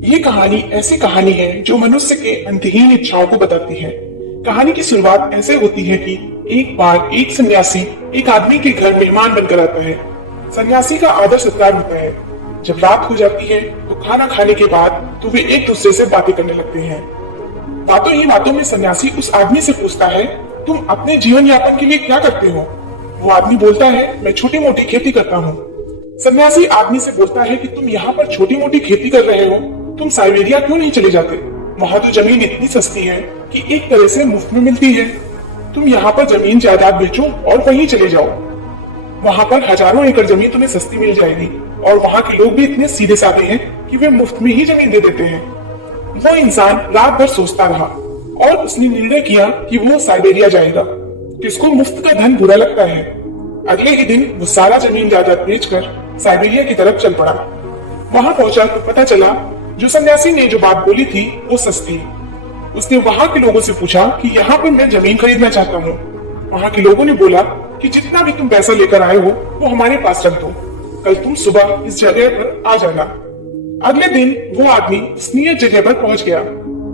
ये कहानी ऐसी कहानी है जो मनुष्य के अंतहीन इच्छाओं को बताती है। कहानी की शुरुआत ऐसे होती है कि एक बार एक सन्यासी एक आदमी के घर मेहमान बनकर आता है। सन्यासी का आदर सत्कार होता है। जब रात हो जाती है तो खाना खाने के बाद तो वे एक दूसरे से बातें करने लगते हैं। बातों ही बातों में सन्यासी उस आदमी से पूछता है, तुम अपने जीवन यापन के लिए क्या करते हो? वो आदमी बोलता है, मैं छोटी मोटी खेती करता हूँ। सन्यासी आदमी से बोलता है कि तुम यहाँ पर छोटी मोटी खेती कर रहे हो, तुम साइबेरिया क्यों नहीं चले जाते? वहां तो जमीन इतनी सस्ती है कि एक तरह से मुफ्त में मिलती है। तुम यहाँ पर जमीन जायदाद बेचो और वहीं चले जाओ। वहां पर हजारों एकड़ जमीन तुम्हें सस्ती मिल जाएगी और वहां के लोग भी इतने सीधे साधे हैं कि वे मुफ्त में ही जमीन दे देते हैं। वो इंसान रात भर सोचता रहा और उसने निर्णय किया कि वो साइबेरिया जाएगा। किसको मुफ्त का धन बुरा लगता है। अगले ही दिन वो सारा जमीन जायदाद बेचकर साइबेरिया की तरफ चल पड़ा। वहां पहुंचा तो पता चला जो सन्यासी ने जो बात बोली थी वो सच थी। उसने वहां के लोगों से पूछा कि यहाँ पर मैं जमीन खरीदना चाहता हूँ। वहां के लोगों ने बोला कि जितना भी तुम पैसा लेकर आए हो वो हमारे पास रख दो, कल तुम सुबह इस जगह पर आ जाना। अगले दिन वो आदमी उस नियत जगह पर पहुंच गया।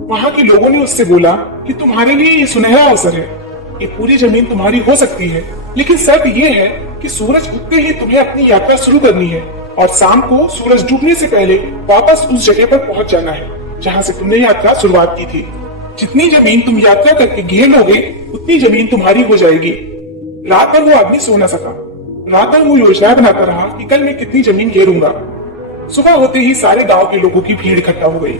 वहां के लोगों ने उससे बोला कि तुम्हारे लिए ये सुनहरा अवसर है, ये पूरी जमीन तुम्हारी हो सकती है, लेकिन शर्त ये है कि सूरज उगते ही तुम्हें अपनी यात्रा शुरू करनी है और शाम को सूरज डूबने से पहले वापस उस जगह पर पहुंच जाना है जहां से तुमने यात्रा शुरुआत की थी। जितनी जमीन तुम यात्रा करके घेर लोगे उतनी जमीन तुम्हारी हो जाएगी। रात भर वो आदमी सो न सका। रात भर वो योजना बनाता रहा कि कल मैं कितनी जमीन घेरूंगा। सुबह होते ही सारे गांव के लोगों की भीड़ इकट्ठा हो गई।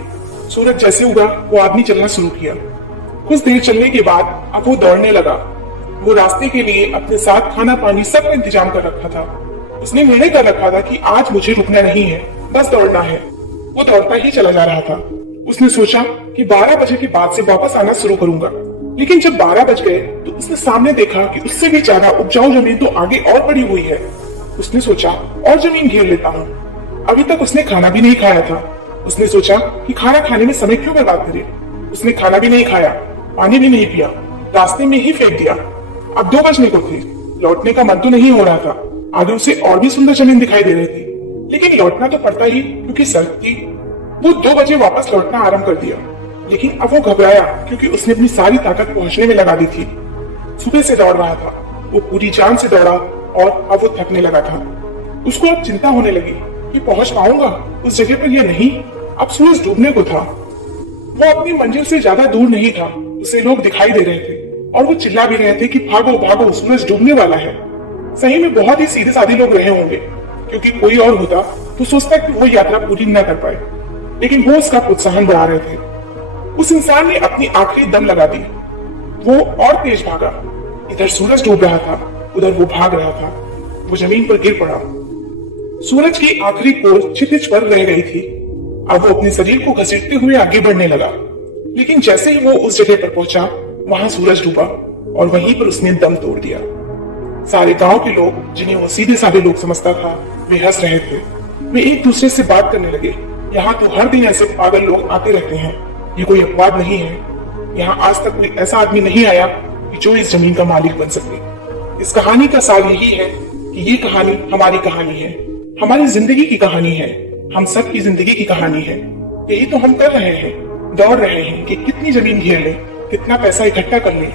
सूरज जैसे उगा वो आदमी चलना शुरू किया। कुछ देर चलने के बाद अब वो दौड़ने लगा। वो रास्ते के लिए अपने साथ खाना पानी सब का इंतजाम कर रखा था। उसने निर्णय कर रखा था कि आज मुझे रुकना नहीं है, बस दौड़ना है। वो दौड़ता ही चला जा रहा था। उसने सोचा कि 12 बजे के बाद से वापस आना शुरू करूंगा, लेकिन जब 12 बज गए तो उसने सामने देखा कि उससे भी ज्यादा उपजाऊ जमीन तो आगे और पड़ी हुई है। उसने सोचा और जमीन घेर लेता हूँ। अभी तक उसने खाना भी नहीं खाया था। उसने सोचा कि खाना खाने में समय क्यों बर्बाद करे। उसने खाना भी नहीं खाया, पानी भी नहीं पिया, रास्ते में ही फेंक दिया। अब 2 बजने को थे। लौटने का मन तो नहीं हो रहा था। आगे उसे और भी सुंदर जमीन दिखाई दे रही थी, लेकिन लौटना तो पड़ता ही क्योंकि शर्त थी। वो 2 बजे वापस लौटना आरंभ कर दिया, लेकिन अब वो घबराया क्योंकि उसने अपनी सारी ताकत पहुंचने में लगा दी थी। सुबह से दौड़ रहा था, वो पूरी जान से दौड़ा और अब वो थकने लगा था। उसको अब चिंता होने लगी कि पहुंच पाऊंगा उस जगह पर या नहीं। अब सूरज डूबने को था। वो अपनी मंजिल से ज्यादा दूर नहीं था। उसे लोग दिखाई दे रहे थे और वो चिल्ला भी रहे थे कि भागो भागो, सूरज डूबने वाला है। सही में बहुत ही सीधे साधे लोग रहे होंगे, क्योंकि कोई और होता तो सोचता कि वो यात्रा पूरी न कर पाए, लेकिन वो उसका प्रोत्साहन बढ़ा रहे थे। उस इंसान ने अपनी आखिरी दम लगा दी। वो और तेज भागा। इधर सूरज डूब रहा था, उधर वो भाग रहा था। वो जमीन पर गिर पड़ा। सूरज की आखिरी कोर क्षितिज पर रह गई थी। अब वो अपने शरीर को घसीटते हुए आगे बढ़ने लगा, लेकिन जैसे ही वो उस जगह पर पहुंचा वहां सूरज डूबा और वहीं पर उसने दम तोड़ दिया। सारे गांव के लोग, जिन्हें वो सीधे साधे लोग समझता था, वे हंस रहे थे। वे एक दूसरे से बात करने लगे, यहाँ तो हर दिन ऐसे पागल लोग आते रहते हैं, ये कोई अपवाद नहीं है। यहाँ आज तक कोई ऐसा आदमी नहीं आया कि जो इस जमीन का मालिक बन सके। इस कहानी का सार यही है कि ये कहानी हमारी कहानी है, हमारी जिंदगी की कहानी है, हम सब की जिंदगी की कहानी है। यही तो हम कर रहे हैं, दौड़ रहे हैं कि कितनी जमीन घेर ले, कितना पैसा इकट्ठा कर ले।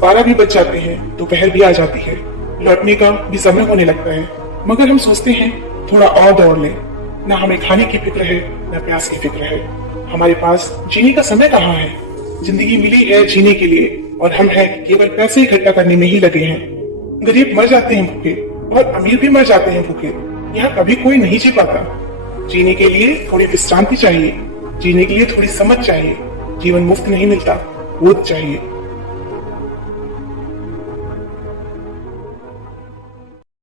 12 भी बज जाते हैं, दोपहर भी आ जाती है, लौटने का भी समय होने लगता है, मगर हम सोचते हैं थोड़ा और दौड़ लें। न हमें खाने की फिक्र है, न प्यास की फिक्र है। हमारे पास जीने का समय कहाँ है? जिंदगी मिली है जीने के लिए और हम हैं केवल पैसे इकट्ठा करने में ही लगे हैं। गरीब मर जाते हैं भूखे और अमीर भी मर जाते हैं भूखे। यहाँ कभी कोई नहीं जी पाता। जीने के लिए थोड़ी विश्रांति चाहिए, जीने के लिए थोड़ी समझ चाहिए। जीवन मुफ्त नहीं मिलता, बोध चाहिए।